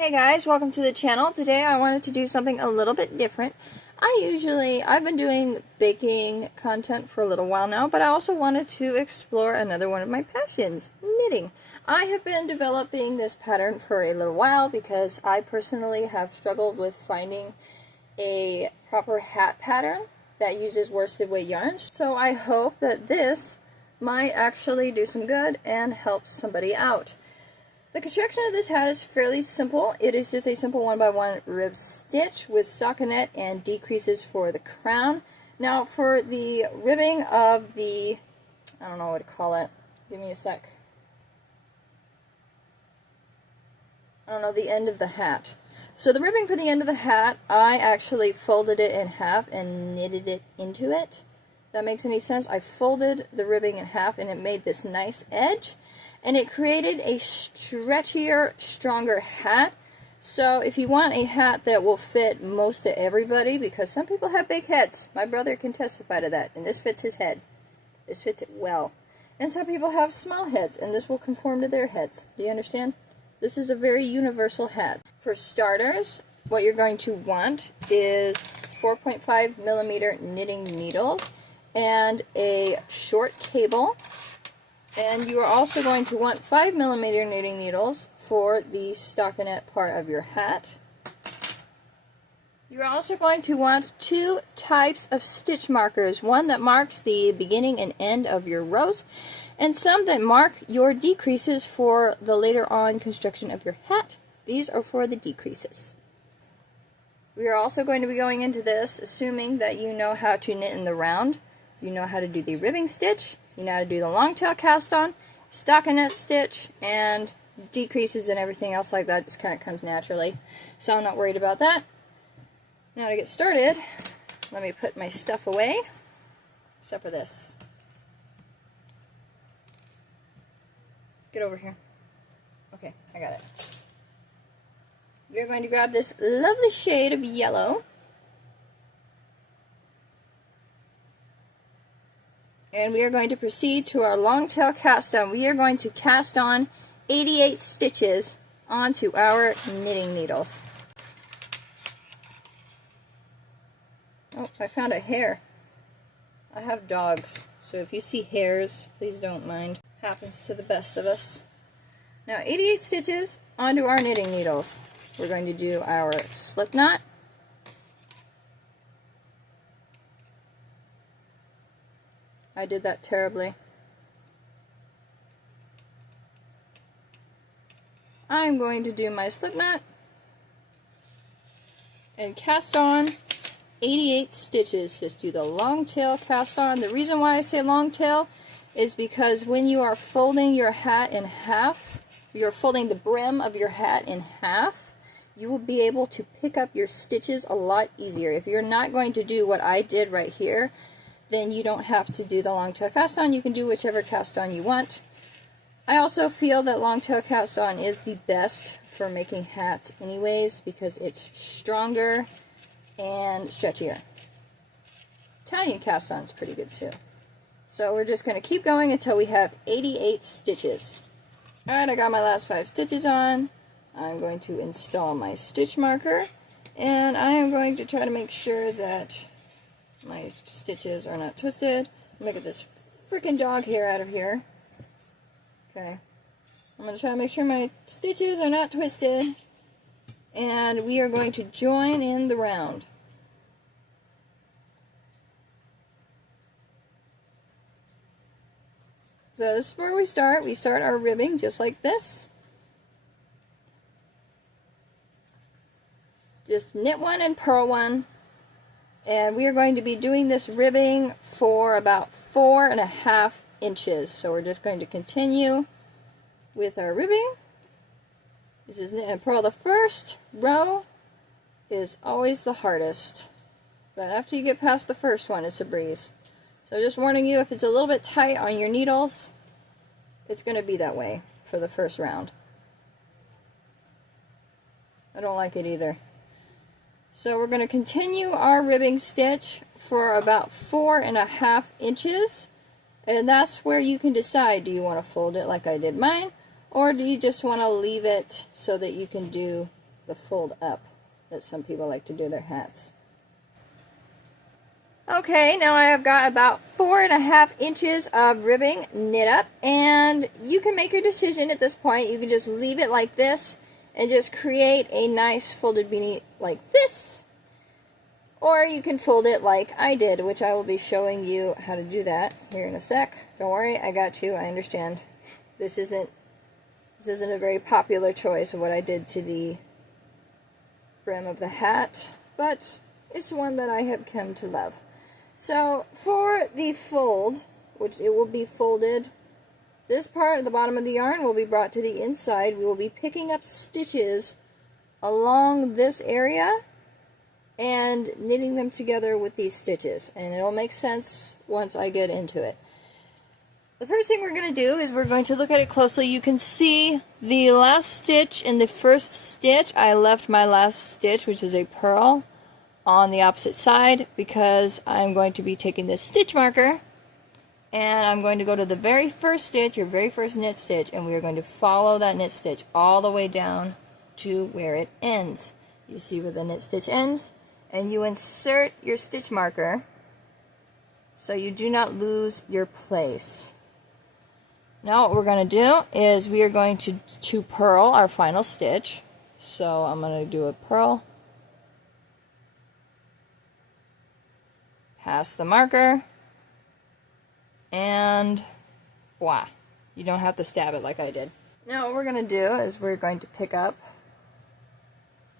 Hey guys, welcome to the channel. Today I wanted to do something a little bit different. I've been doing baking content for a little while now, but I also wanted to explore another one of my passions, knitting. I have been developing this pattern for a little while because I personally have struggled with finding a proper hat pattern that uses worsted weight yarns. So I hope that this might actually do some good and help somebody out. The construction of this hat is fairly simple. It is just a simple 1x1 rib stitch with stockinette and decreases for the crown. Now for the ribbing of the, I don't know what to call it, give me a sec. I don't know, the end of the hat. So the ribbing for the end of the hat, I actually folded it in half and knitted it into it. If that makes any sense? I folded the ribbing in half and it made this nice edge. And it created a stretchier, stronger hat. So if you want a hat that will fit most of everybody, because some people have big heads. My brother can testify to that, and this fits his head. This fits it well. And some people have small heads, and this will conform to their heads. Do you understand? This is a very universal hat. For starters, what you're going to want is 4.5mm knitting needles and a short cable. And you are also going to want 5mm knitting needles for the stockinette part of your hat. You are also going to want two types of stitch markers, one that marks the beginning and end of your rows, and some that mark your decreases for the later on construction of your hat. These are for the decreases. We are also going to be going into this assuming that you know how to knit in the round, you know how to do the ribbing stitch, you know how to do the long tail cast on, stockinette stitch, and decreases and everything else like that just kind of comes naturally. So I'm not worried about that. Now to get started, let me put my stuff away, except for this. Get over here. Okay, I got it. We're going to grab this lovely shade of yellow. And we are going to proceed to our long tail cast on. We are going to cast on 88 stitches onto our knitting needles. Oh, I found a hair. I have dogs, so if you see hairs, please don't mind. Happens to the best of us. Now 88 stitches onto our knitting needles. We're going to do our slip knot. I did that terribly. I'm going to do my slip knot and cast on 88 stitches. Just do the long tail cast on. The reason why I say long tail is because when you are folding your hat in half, you're folding the brim of your hat in half, you will be able to pick up your stitches a lot easier. If you're not going to do what I did right here, then you don't have to do the long tail cast on. You can do whichever cast on you want. I also feel that long tail cast on is the best for making hats anyways because it's stronger and stretchier. Italian cast on is pretty good too. So we're just going to keep going until we have 88 stitches. Alright, I got my last 5 stitches on. I'm going to install my stitch marker, and I am going to try to make sure that my stitches are not twisted. I'm going to get this freaking dog hair out of here. Okay. I'm going to try to make sure my stitches are not twisted. And we are going to join in the round. So this is where we start. We start our ribbing just like this. Just knit one and purl one. And we are going to be doing this ribbing for about 4.5 inches. So we're just going to continue with our ribbing. This is knit and purl. The first row is always the hardest, but after you get past the first one, it's a breeze. So just warning you, if it's a little bit tight on your needles, it's going to be that way for the first round. I don't like it either. So we're going to continue our ribbing stitch for about 4.5 inches, and that's where you can decide, do you want to fold it like I did mine, or do you just want to leave it so that you can do the fold up that some people like to do their hats. Okay, now I have got about 4.5 inches of ribbing knit up, and you can make your decision at this point. You can just leave it like this and just create a nice folded beanie like this, or you can fold it like I did, which I will be showing you how to do that here in a sec. Don't worry, I got you. I understand. This isn't a very popular choice of what I did to the brim of the hat, but it's one that I have come to love. So for the fold, which it will be folded, this part at the bottom of the yarn will be brought to the inside. We will be picking up stitches along this area and knitting them together with these stitches, and it'll make sense once I get into it. The first thing we're going to do is we're going to look at it closely. You can see the last stitch in the first stitch. I left my last stitch, which is a purl, on the opposite side because I'm going to be taking this stitch marker and I'm going to go to the very first stitch, your very first knit stitch, and we are going to follow that knit stitch all the way down to where it ends. You see where the knit stitch ends, and you insert your stitch marker so you do not lose your place. Now what we're going to do is we are going to purl our final stitch. So I'm going to do a purl, pass the marker, and voila. You don't have to stab it like I did. Now what we're going to do is we're going to pick up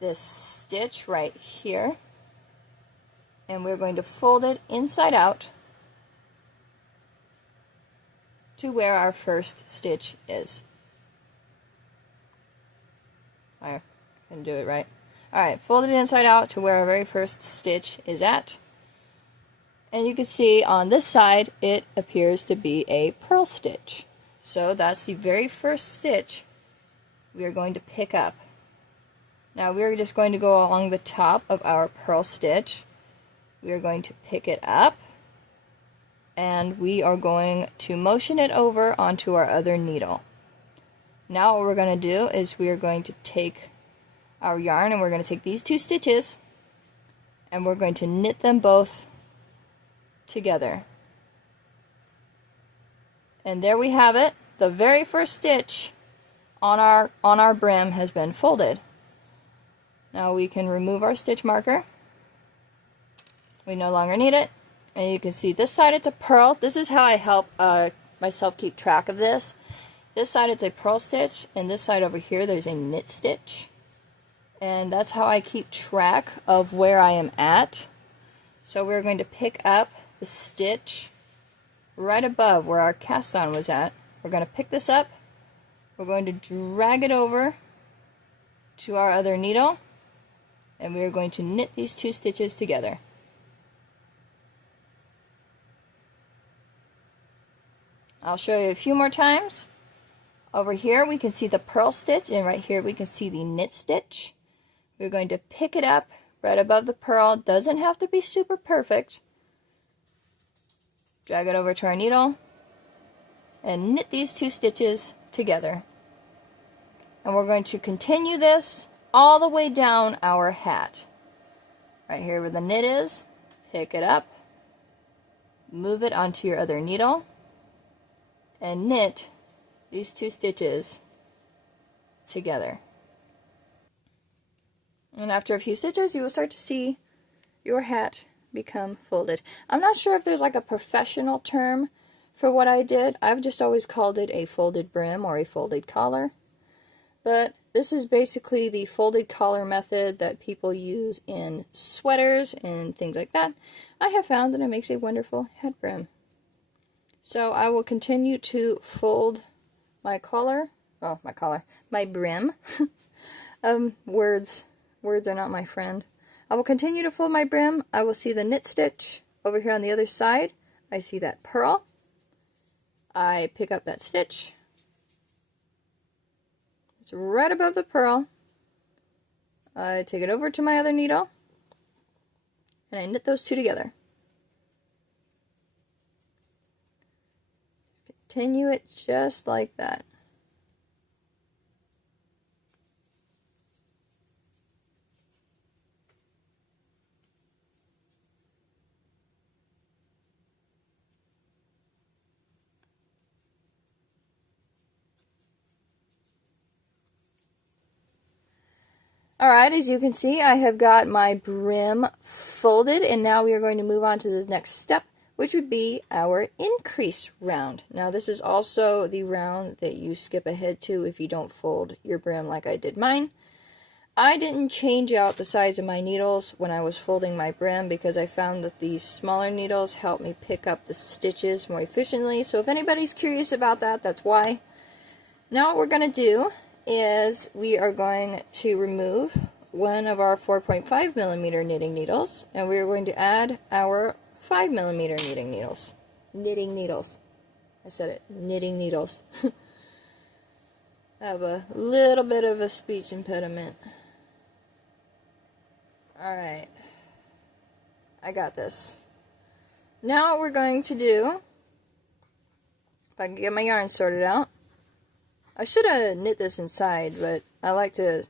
this stitch right here, and we're going to fold it inside out to where our first stitch is. I can do it right. Alright, fold it inside out to where our very first stitch is at. And you can see on this side it appears to be a purl stitch. So that's the very first stitch we are going to pick up. Now we're just going to go along the top of our purl stitch. We are going to pick it up, and we are going to motion it over onto our other needle. Now what we're going to do is we are going to take our yarn and we're going to take these two stitches and we're going to knit them both together. And there we have it. The very first stitch on our brim has been folded. Now we can remove our stitch marker. We no longer need it. And you can see this side it's a purl. This is how I help myself keep track of this. This side it's a purl stitch, and this side over here there's a knit stitch. And that's how I keep track of where I am at. So we're going to pick up the stitch right above where our cast on was at. We're going to pick this up. We're going to drag it over to our other needle, and we are going to knit these two stitches together. I'll show you a few more times. Over here we can see the purl stitch, and right here we can see the knit stitch. We're going to pick it up right above the purl. Doesn't have to be super perfect. Drag it over to our needle and knit these two stitches together. And we're going to continue this all the way down our hat. Right here where the knit is, pick it up, move it onto your other needle, and knit these two stitches together. And after a few stitches, you will start to see your hat become folded. I'm not sure if there's like a professional term for what I did. I've just always called it a folded brim or a folded collar. But this is basically the folded collar method that people use in sweaters and things like that. I have found that it makes a wonderful hat brim. So I will continue to fold my collar, my brim. Words are not my friend. I will continue to fold my brim. I will see the knit stitch over here on the other side. I see that purl. I pick up that stitch. It's right above the purl. I take it over to my other needle and I knit those two together. Continue it just like that. Alright, as you can see, I have got my brim folded, and now we are going to move on to the next step, which would be our increase round. Now this is also the round that you skip ahead to if you don't fold your brim like I did mine. I didn't change out the size of my needles when I was folding my brim because I found that these smaller needles help me pick up the stitches more efficiently. So if anybody's curious about that, that's why. Now what we're going to do is we are going to remove one of our 4.5 millimeter knitting needles, and we are going to add our 5 millimeter knitting needles. Knitting needles. I said it. Knitting needles. I have a little bit of a speech impediment. Alright. I got this. Now what we're going to do, if I can get my yarn sorted out, I should have knit this inside, but I like to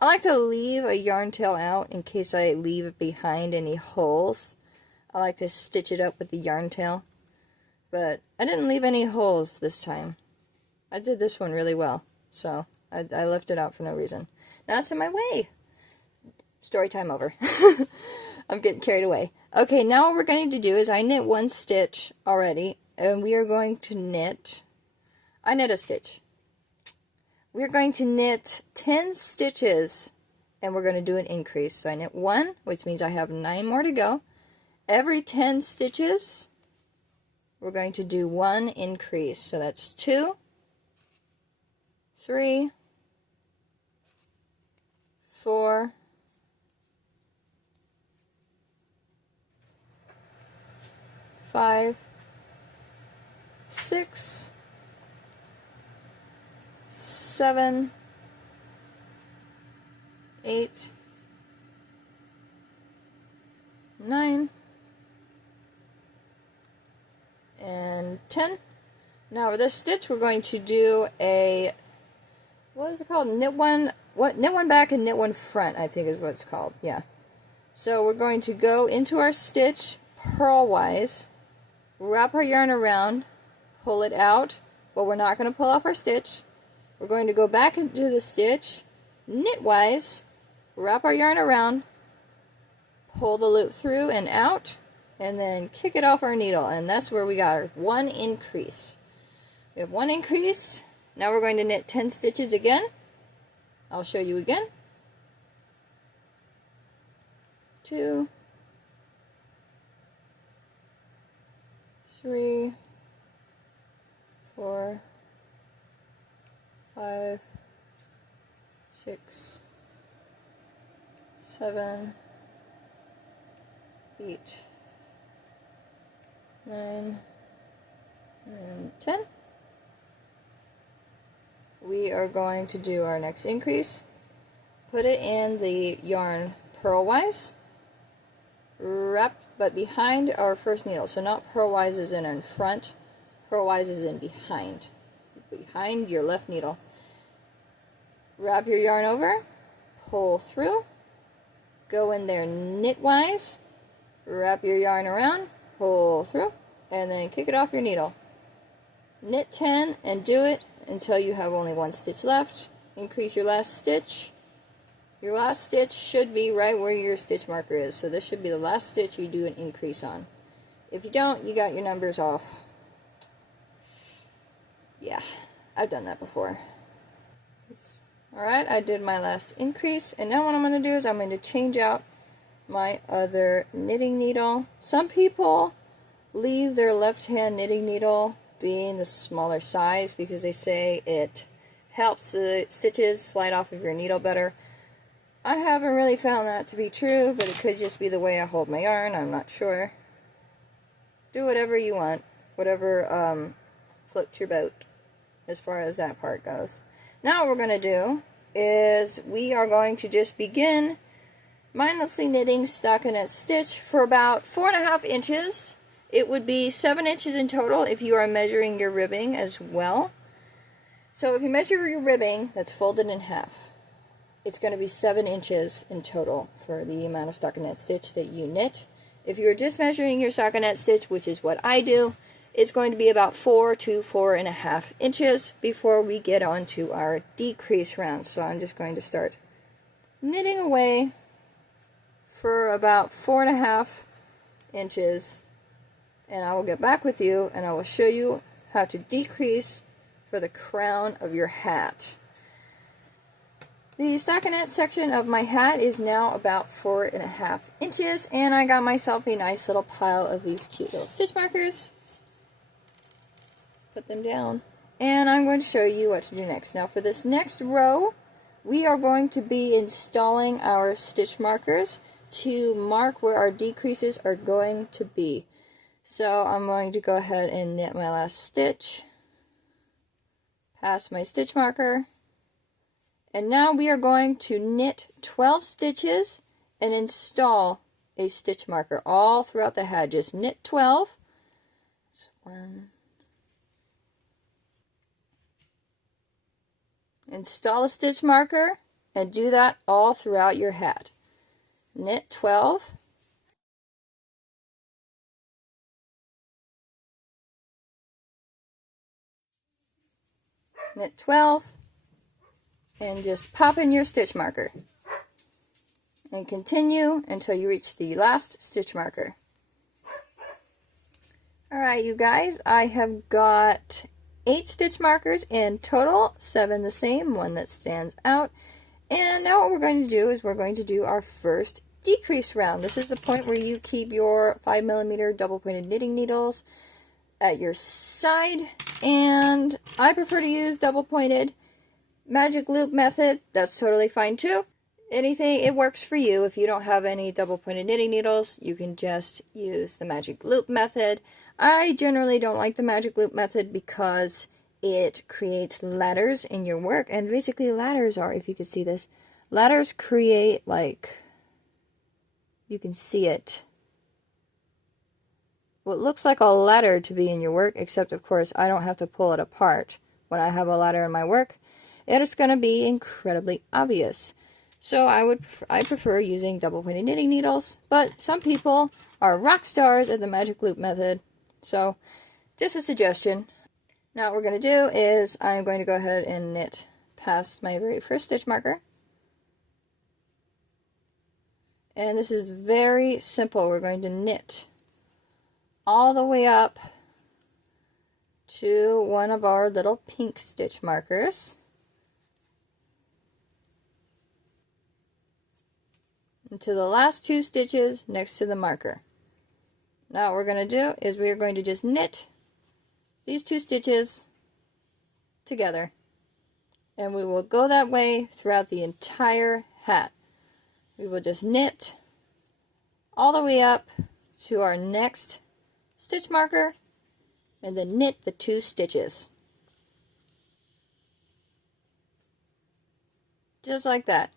leave a yarn tail out in case I leave behind any holes. I like to stitch it up with the yarn tail, but I didn't leave any holes this time. I did this one really well, so I left it out for no reason. Now it's in my way. Story time over. I'm getting carried away. Okay, now what we're going to do is I knit one stitch already, and we are going to knit, I knit a stitch. We're going to knit 10 stitches, and we're going to do an increase. So I knit 1, which means I have 9 more to go. Every 10 stitches, we're going to do 1 increase. So that's 2, 3, 4, 5, 6, 7, 8, 9, and 10. Now with this stitch we're going to do a, what is it called? Knit one back and knit one front, I think is what it's called. Yeah. So we're going to go into our stitch purlwise, wrap our yarn around, pull it out, but we're not going to pull off our stitch. We're going to go back into the stitch, knitwise, wrap our yarn around, pull the loop through and out, and then kick it off our needle, and that's where we got our 1 increase. We have 1 increase. Now we're going to knit 10 stitches again. I'll show you again. 2, 3, 4, 5, 6, 7, 8, 9, and 10. We are going to do our next increase. Put it in the yarn purlwise, wrap, but behind our first needle. So not purlwise is in front, purlwise is in behind your left needle. Wrap your yarn over, pull through, go in there knitwise, wrap your yarn around, pull through, and then kick it off your needle. Knit 10 and do it until you have only 1 stitch left. Increase your last stitch. Your last stitch should be right where your stitch marker is, so this should be the last stitch you do an increase on. If you don't, you got your numbers off. Yeah, I've done that before. Alright, I did my last increase, and now what I'm going to do is I'm going to change out my other knitting needle. Some people leave their left hand knitting needle being the smaller size because they say it helps the stitches slide off of your needle better. I haven't really found that to be true, but it could just be the way I hold my yarn. I'm not sure. Do whatever you want, whatever floats your boat as far as that part goes. Now what we're going to do is we are going to just begin mindlessly knitting stockinette stitch for about 4.5 inches. It would be 7 inches in total if you are measuring your ribbing as well. So if you measure your ribbing that's folded in half, it's going to be 7 inches in total for the amount of stockinette stitch that you knit. If you're just measuring your stockinette stitch, which is what I do, it's going to be about 4 to 4.5 inches before we get on to our decrease round. So I'm just going to start knitting away for about 4.5 inches, and I will get back with you and I will show you how to decrease for the crown of your hat. The stockinette section of my hat is now about 4.5 inches, and I got myself a nice little pile of these cute little stitch markers. Put them down, and I'm going to show you what to do next. Now for this next row, we are going to be installing our stitch markers to mark where our decreases are going to be. So I'm going to go ahead and knit my last stitch past my stitch marker. And now we are going to knit 12 stitches and install a stitch marker all throughout the hat. Just knit 12. That's 1. Install a stitch marker and do that all throughout your hat. Knit 12. Knit 12. And just pop in your stitch marker and continue until you reach the last stitch marker. Alright, you guys, I have got 8 stitch markers in total, 7 the same, 1 that stands out. And now what we're going to do is we're going to do our first decrease round. This is the point where you keep your 5mm double pointed knitting needles at your side, and I prefer to use double pointed. Magic loop method, that's totally fine too. Anything, it works for you. If you don't have any double pointed knitting needles, you can just use the magic loop method. I generally don't like the magic loop method because it creates ladders in your work, and basically ladders are, if you could see this, ladders create, like, you can see it, what looks like a ladder to be in your work, except of course I don't have to pull it apart when I have a ladder in my work. It is going to be incredibly obvious. So I prefer using double pointed knitting needles, but some people are rock stars at the magic loop method. So just a suggestion. Now what we're going to do is I'm going to go ahead and knit past my very first stitch marker. And this is very simple. We're going to knit all the way up to one of our little pink stitch markers. To the last 2 stitches next to the marker. Now what we're going to do is we are going to just knit these 2 stitches together, and we will go that way throughout the entire hat. We will just knit all the way up to our next stitch marker and then knit the 2 stitches. Just like that.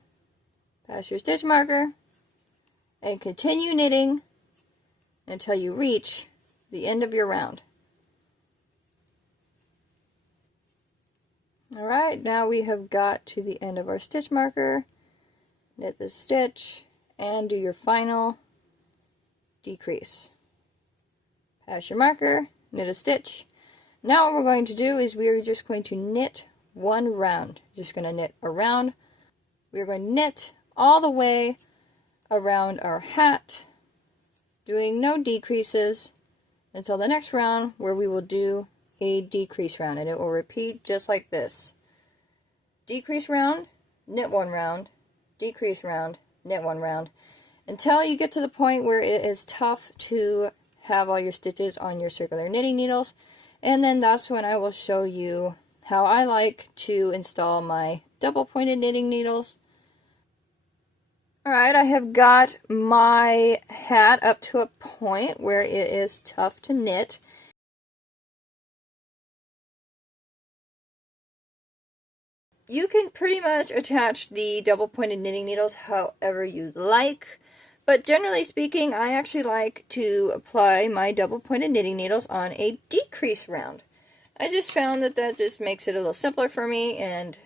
Pass your stitch marker and continue knitting until you reach the end of your round. Alright, now we have got to the end of our stitch marker. Knit the stitch and do your final decrease. Pass your marker, knit a stitch. Now what we're going to do is we are just going to knit 1 round. Just going to knit a round. We are going to knit all the way around our hat, doing no decreases until the next round, where we will do a decrease round, and it will repeat just like this. Decrease round, knit 1 round, decrease round, knit 1 round, until you get to the point where it is tough to have all your stitches on your circular knitting needles, and then that's when I will show you how I like to install my double pointed knitting needles. Alright, I have got my hat up to a point where it is tough to knit. You can pretty much attach the double pointed knitting needles however you like, but generally speaking, I actually like to apply my double pointed knitting needles on a decrease round. I just found that that just makes it a little simpler for me and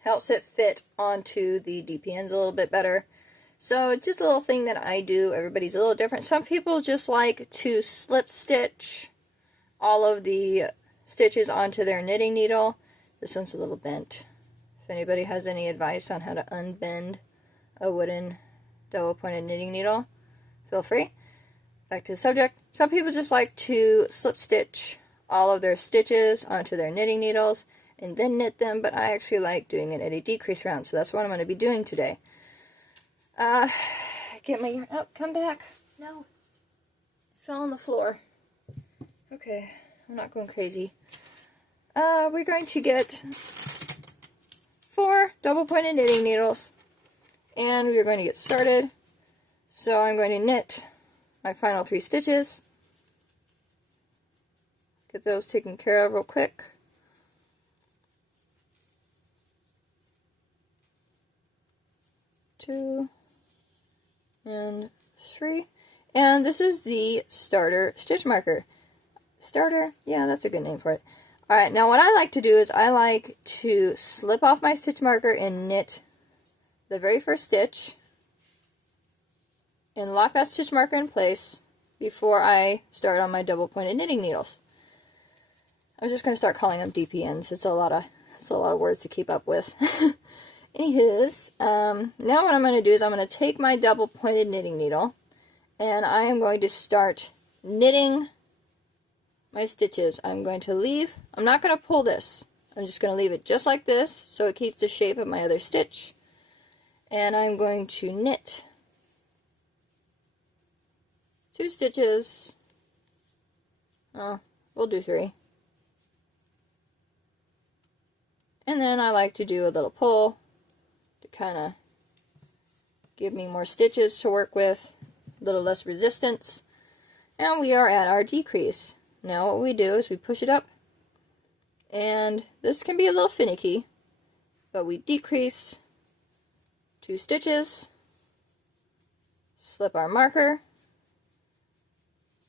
helps it fit onto the DPNs a little bit better. So it's just a little thing that I do. Everybody's a little different. Some people just like to slip stitch all of the stitches onto their knitting needle. This one's a little bent. If anybody has any advice on how to unbend a wooden double pointed knitting needle, feel free. Back to the subject. Some people just like to slip stitch all of their stitches onto their knitting needles and then knit them, but I actually like doing it at a decrease round, so that's what I'm going to be doing today. Get my yarn. Oh, come back. No. It fell on the floor. Okay, I'm not going crazy. We're going to get 4 double pointed knitting needles, and we are going to get started. So I'm going to knit my final 3 stitches. Get those taken care of real quick. Two and 3. And this is the starter stitch marker. Starter? Yeah, that's a good name for it. Alright, now what I like to do is I like to slip off my stitch marker and knit the very first stitch and lock that stitch marker in place before I start on my double pointed knitting needles. I'm just going to start calling them DPNs. It's a lot of words to keep up with. Anywho's, now what I'm going to do is I'm going to take my double pointed knitting needle and I am going to start knitting my stitches. I'm going to leave, I'm not going to pull this, I'm just going to leave it just like this so it keeps the shape of my other stitch, and I'm going to knit 2 stitches, we'll do 3, and then I like to do a little pull to kind of give me more stitches to work with, a little less resistance, and we are at our decrease. Now what we do is we push it up, and this can be a little finicky, but we decrease 2 stitches, slip our marker,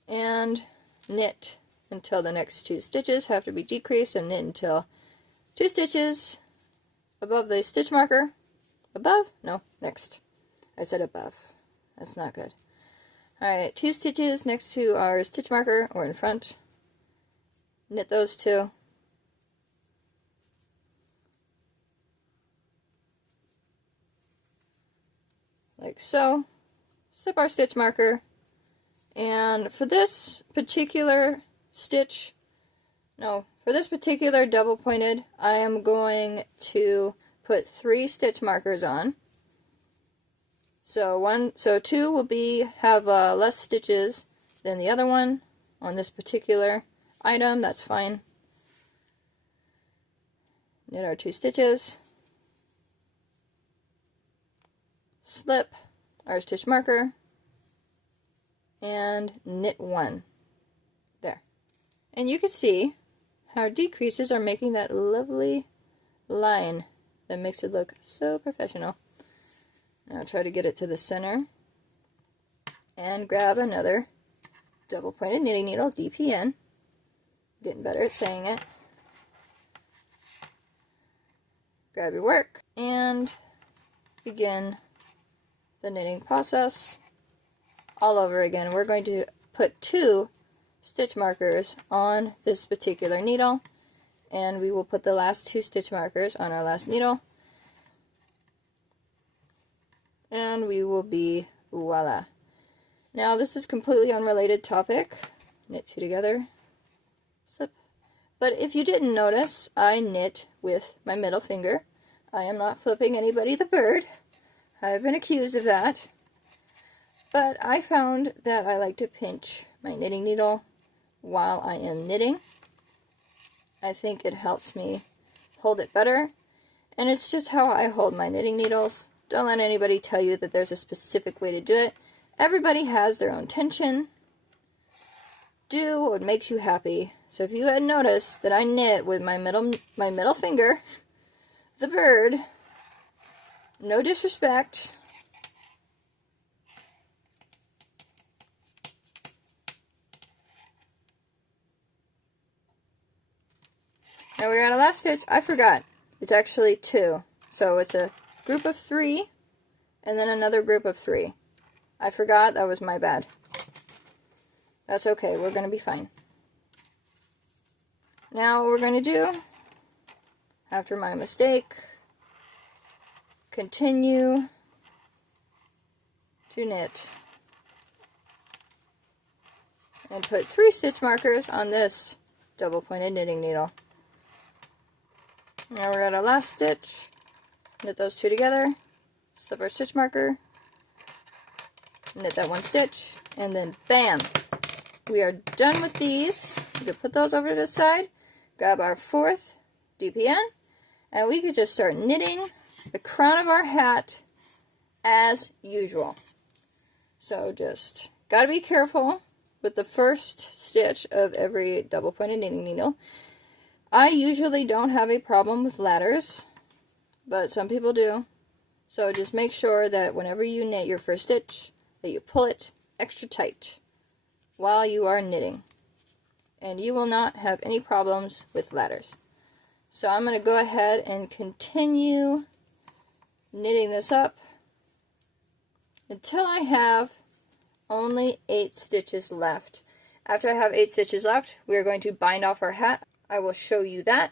and knit until the next 2 stitches have to be decreased, and knit until 2 stitches above the stitch marker. Above? No, next. I said above. That's not good. Alright, 2 stitches next to our stitch marker, or in front. Knit those 2. Like so. Slip our stitch marker. And for this particular stitch, no, for this particular double pointed, I am going to put 3 stitch markers on. So 2 will have less stitches than the other one on this particular item. That's fine. Knit our 2 stitches, slip our stitch marker, and knit 1. There. And you can see how our decreases are making that lovely line that makes it look so professional. Now try to get it to the center and grab another double pointed knitting needle, DPN. Getting better at saying it. Grab your work and begin the knitting process all over again. We're going to put 2 stitch markers on this particular needle, and we will put the last 2 stitch markers on our last needle, and we will be voila. Now this is completely unrelated topic. Knit 2 together, slip. But if you didn't notice, I knit with my middle finger. I am not flipping anybody the bird. I've been accused of that. But I found that I like to pinch my knitting needle while I am knitting. I think it helps me hold it better. And it's just how I hold my knitting needles. Don't let anybody tell you that there's a specific way to do it. Everybody has their own tension. Do what makes you happy. So if you had noticed that I knit with my middle finger, the bird, no disrespect. Now we're at our last stitch. I forgot. It's actually 2. So it's a group of 3 and then another group of 3. I forgot. That was my bad. That's okay. We're going to be fine. Now what we're going to do, after my mistake, continue to knit. And put 3 stitch markers on this double pointed knitting needle. Now we're at our last stitch. Knit those 2 together, slip our stitch marker, knit that 1 stitch, and then bam! We are done with these. We can put those over to the side, grab our 4th DPN, and we could just start knitting the crown of our hat as usual. So just gotta be careful with the first stitch of every double pointed knitting needle. I usually don't have a problem with ladders, but some people do. So just make sure that whenever you knit your first stitch, that you pull it extra tight while you are knitting. And you will not have any problems with ladders. So I'm going to go ahead and continue knitting this up until I have only 8 stitches left. After I have 8 stitches left, we are going to bind off our hat. I will show you that.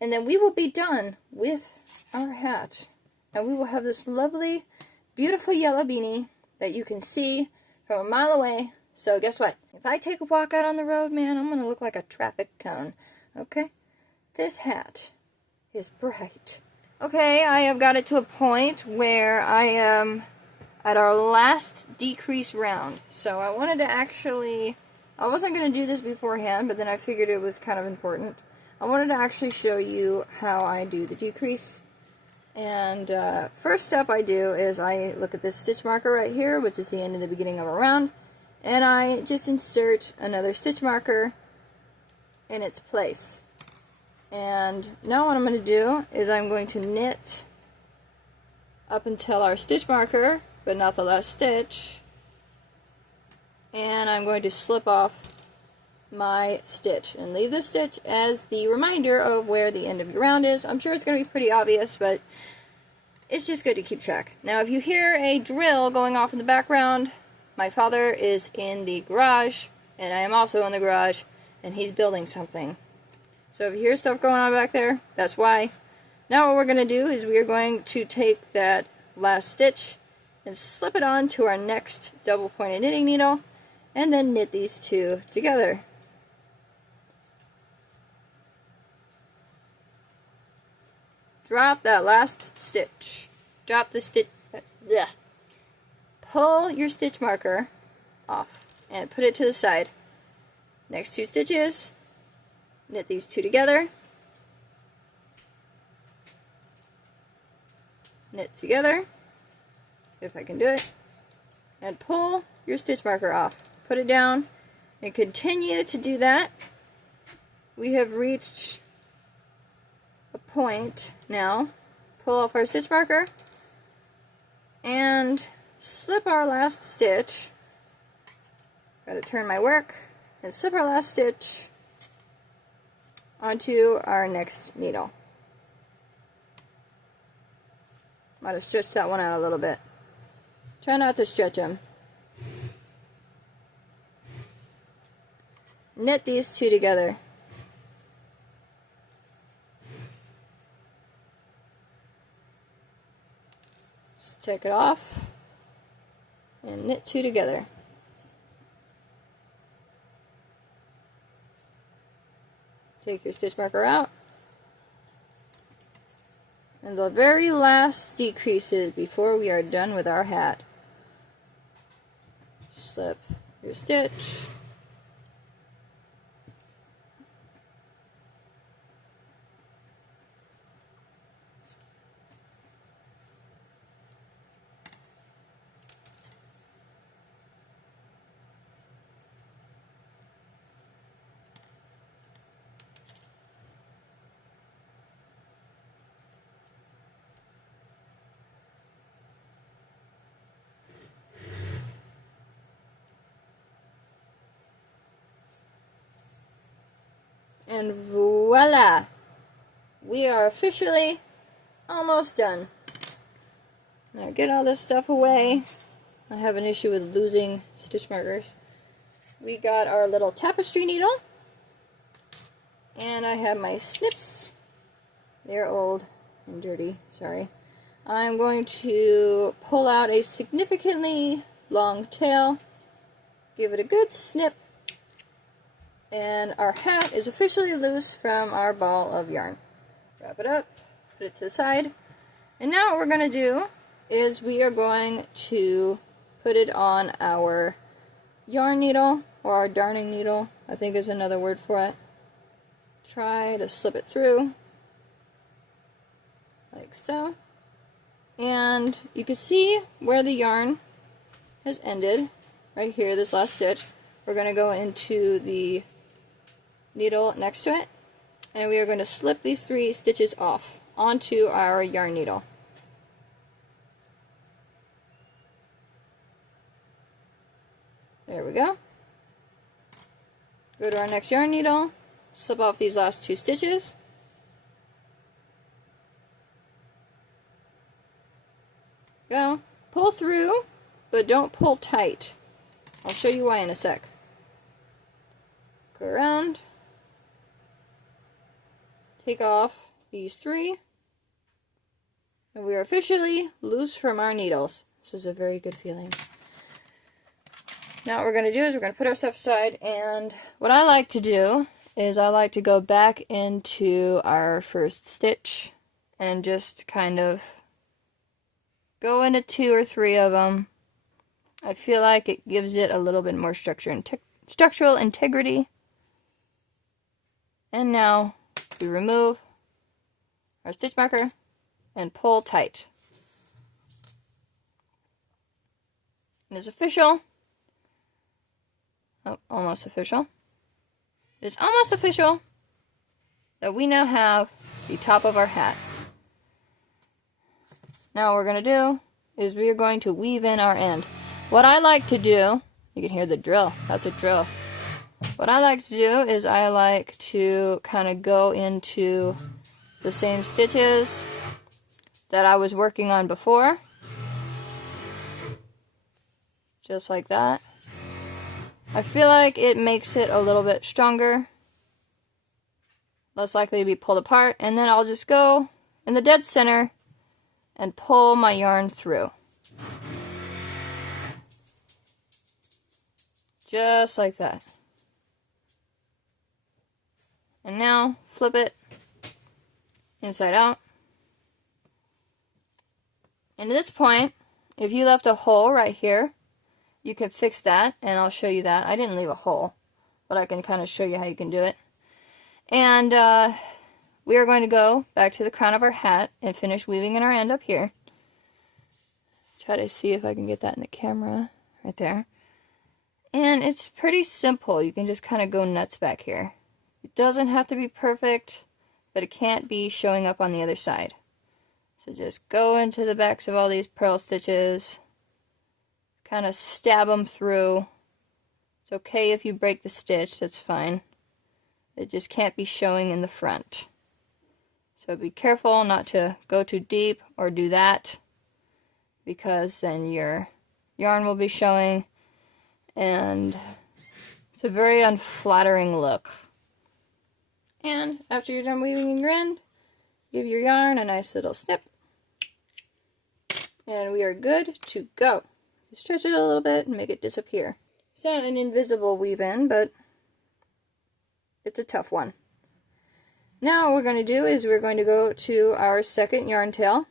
And then we will be done with our hat. And we will have this lovely, beautiful yellow beanie that you can see from a mile away. So guess what? If I take a walk out on the road, man, I'm going to look like a traffic cone. Okay? This hat is bright. Okay, I have got it to a point where I am at our last decrease round. So I wanted to actually, I wasn't going to do this beforehand, but then I figured it was kind of important. I wanted to actually show you how I do the decrease. And first step I do is I look at this stitch marker right here, which is the end and the beginning of a round, and I just insert another stitch marker in its place. And now what I'm going to do is I'm going to knit up until our stitch marker, but not the last stitch, and I'm going to slip off my stitch and leave this stitch as the reminder of where the end of your round is. I'm sure it's going to be pretty obvious, but it's just good to keep track. Now if you hear a drill going off in the background, my father is in the garage, and I am also in the garage, and he's building something. So if you hear stuff going on back there, that's why. Now what we're going to do is we are going to take that last stitch and slip it on to our next double pointed knitting needle, and then knit these 2 together. Drop that last stitch. Drop the stitch. Pull your stitch marker off and put it to the side. Next 2 stitches, knit these 2 together. Knit together, if I can do it, and pull your stitch marker off. Put it down and continue to do that. We have reached a point now. Pull off our stitch marker and slip our last stitch. Got to turn my work and slip our last stitch onto our next needle. Might have stretched that one out a little bit. Try not to stretch them. Knit these 2 together. Just take it off and knit 2 together. Take your stitch marker out. And the very last decreases before we are done with our hat. Slip your stitch. And voila! We are officially almost done. Now get all this stuff away. I have an issue with losing stitch markers. We got our little tapestry needle. And I have my snips. They're old and dirty, sorry. I'm going to pull out a significantly long tail, give it a good snip, and our hat is officially loose from our ball of yarn. Wrap it up, put it to the side, and now what we're going to do is we are going to put it on our yarn needle, or our darning needle, I think is another word for it. Try to slip it through, like so. And you can see where the yarn has ended, right here, this last stitch. We're going to go into the needle next to it, and we are going to slip these 3 stitches off onto our yarn needle. There we go. Go to our next yarn needle, slip off these last 2 stitches. Go. Pull through, but don't pull tight. I'll show you why in a sec. Go around. Take off these 3. And we are officially loose from our needles. This is a very good feeling. Now what we're going to do is we're going to put our stuff aside, and what I like to do is I like to go back into our first stitch and just kind of go into 2 or 3 of them. I feel like it gives it a little bit more structural integrity. And now we remove our stitch marker and pull tight. It is official. Oh, almost official. It is almost official that we now have the top of our hat. Now what we're going to do is we are going to weave in our end. What I like to do, you can hear the drill, that's a drill. What I like to do is I like to kind of go into the same stitches that I was working on before. Just like that. I feel like it makes it a little bit stronger, less likely to be pulled apart, and then I'll just go in the dead center and pull my yarn through. Just like that. And now flip it inside out. And at this point, if you left a hole right here, you can fix that, and I'll show you that. I didn't leave a hole, but I can kind of show you how you can do it. And we are going to go back to the crown of our hat and finish weaving in our end up here. Try to see if I can get that in the camera right there. And it's pretty simple. You can just kind of go nuts back here. It doesn't have to be perfect, but it can't be showing up on the other side. So just go into the backs of all these purl stitches, kind of stab them through. It's okay if you break the stitch, that's fine. It just can't be showing in the front. So be careful not to go too deep or do that, because then your yarn will be showing, and it's a very unflattering look. And after you're done weaving in your end, give your yarn a nice little snip, and we are good to go. Just stretch it a little bit and make it disappear. It's not an invisible weave in, but it's a tough one. Now what we're going to do is we're going to go to our second yarn tail,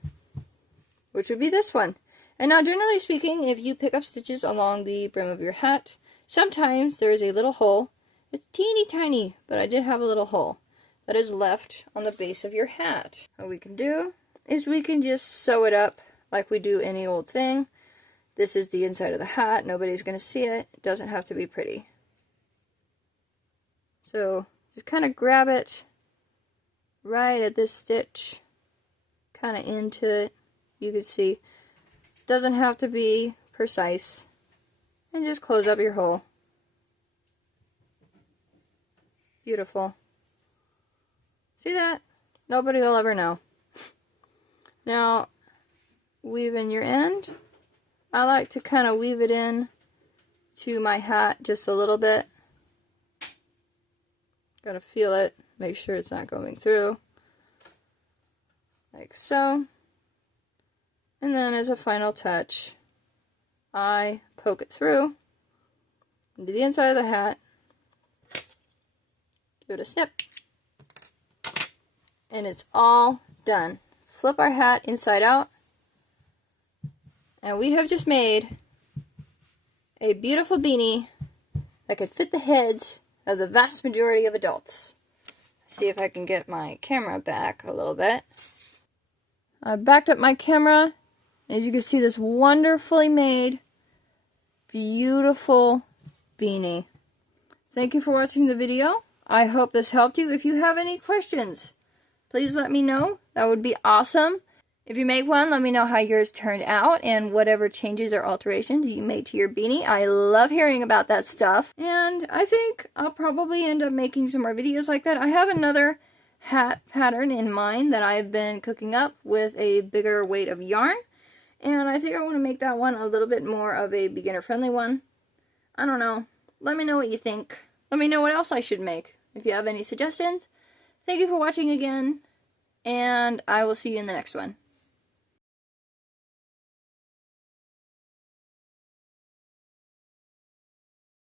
which would be this one. And now, generally speaking, if you pick up stitches along the brim of your hat, sometimes there is a little hole. It's teeny tiny, but I did have a little hole that is left on the base of your hat. What we can do is we can just sew it up like we do any old thing. This is the inside of the hat. Nobody's going to see it. It doesn't have to be pretty. So just kind of grab it right at this stitch, kind of into it. You can see it doesn't have to be precise, and just close up your hole. Beautiful. See that? Nobody will ever know. Now, weave in your end. I like to kind of weave it in to my hat just a little bit. Gotta feel it, make sure it's not going through. Like so. And then as a final touch, I poke it through into the inside of the hat, give it a snip, and it's all done. Flip our hat inside out, and we have just made a beautiful beanie that could fit the heads of the vast majority of adults. See if I can get my camera back a little bit. I backed up my camera. As you can see, this wonderfully made, beautiful beanie. Thank you for watching the video. I hope this helped you. If you have any questions, please let me know. That would be awesome. If you make one, let me know how yours turned out and whatever changes or alterations you made to your beanie. I love hearing about that stuff. And I think I'll probably end up making some more videos like that. I have another hat pattern in mind that I've been cooking up with a bigger weight of yarn. And I think I want to make that one a little bit more of a beginner-friendly one. I don't know. Let me know what you think. Let me know what else I should make. If you have any suggestions. Thank you for watching again. And I will see you in the next one.